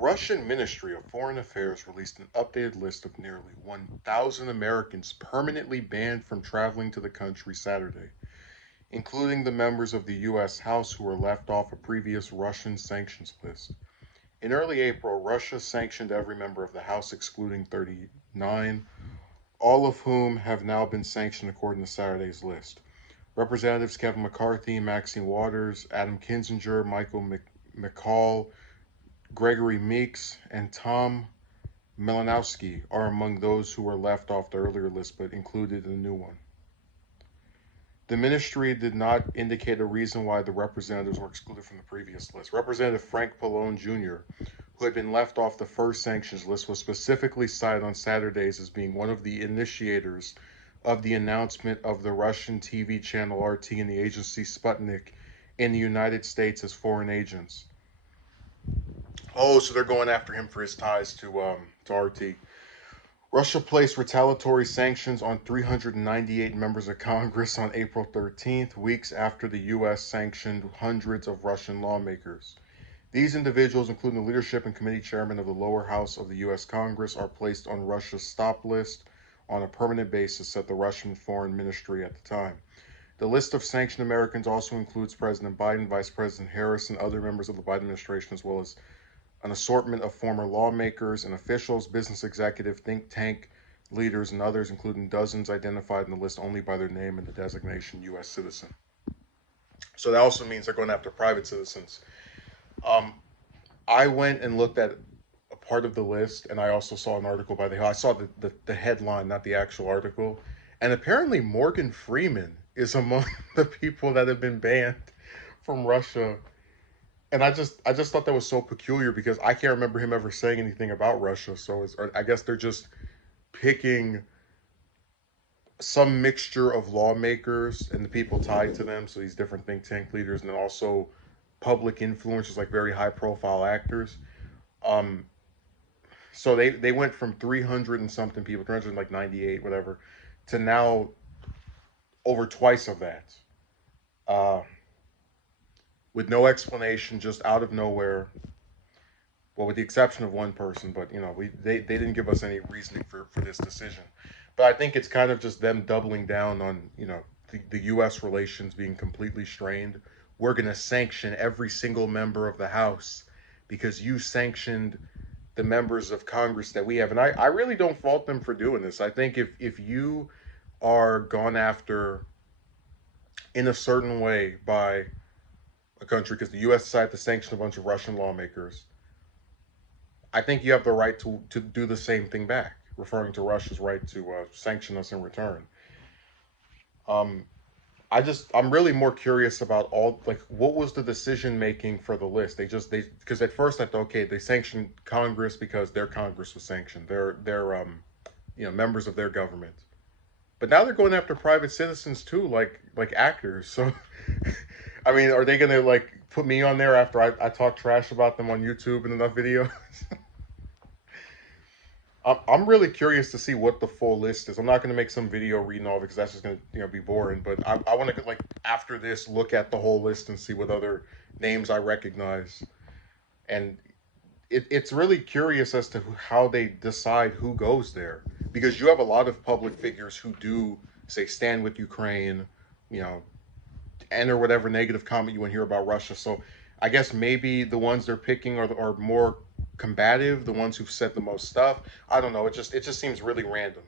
Russian Ministry of Foreign Affairs released an updated list of nearly 1,000 Americans permanently banned from traveling to the country Saturday, including the members of the U.S. House who were left off a previous Russian sanctions list. In early April, Russia sanctioned every member of the House excluding 39, all of whom have now been sanctioned according to Saturday's list. Representatives Kevin McCarthy, Maxine Waters, Adam Kinzinger, Michael McCall, Gregory Meeks, and Tom Malinowski are among those who were left off the earlier list but included in the new one. The ministry did not indicate a reason why the representatives were excluded from the previous list. Representative Frank Pallone Jr., who had been left off the first sanctions list, was specifically cited on Saturdays as being one of the initiators of the announcement of the Russian TV channel RT and the agency Sputnik in the United States as foreign agents. Oh, so they're going after him for his ties to RT. Russia placed retaliatory sanctions on 398 members of Congress on April 13th, weeks after the U.S. sanctioned hundreds of Russian lawmakers. These individuals, including the leadership and committee chairman of the lower house of the U.S. Congress, are placed on Russia's stop list on a permanent basis at the Russian Foreign Ministry at the time. The list of sanctioned Americans also includes President Biden, Vice President Harris, and other members of the Biden administration, as well as an assortment of former lawmakers and officials, business executive, think tank leaders, and others, including dozens identified in the list only by their name and the designation U.S. citizen. So that also means they're going after private citizens. I went and looked at a part of the list, and I also saw an article by I saw the headline, not the actual article. And apparently Morgan Freeman is among the people that have been banned from Russia. And I just thought that was so peculiar because I can't remember him ever saying anything about Russia. So I guess they're just picking some mixture of lawmakers and the people tied to them. So these different think tank leaders and then also public influencers, like very high profile actors. Um, so they went from 300 and something people, 300 like 98, whatever, to now over twice of that. Uh, with no explanation, just out of nowhere. Well, with the exception of one person, but they didn't give us any reasoning for this decision. But I think it's kind of just them doubling down on the U.S. relations being completely strained. We're going to sanction every single member of the House because you sanctioned the members of Congress that we have, and I really don't fault them for doing this. I think if you are gone after in a certain way by a country because the U.S. decided to sanction a bunch of Russian lawmakers, I think you have the right to do the same thing back, referring to Russia's right to sanction us in return. Um, I'm really more curious about all like what was the decision making for the list. They because at first I thought okay they sanctioned Congress because their Congress was sanctioned. They're members of their government. But now they're going after private citizens too, like actors. So I mean, are they gonna like put me on there after I talk trash about them on YouTube in enough videos? I'm really curious to see what the full list is. I'm not going to make some video reading all of it because that's just going to be boring. But I want to like after this look at the whole list and see what other names I recognize. And it's really curious as to how they decide who goes there because you have a lot of public figures who do say stand with Ukraine, you know, enter whatever negative comment you want to hear about Russia. So I guess maybe the ones they're picking are more combative, the ones who've said the most stuff. I don't know. It just seems really random.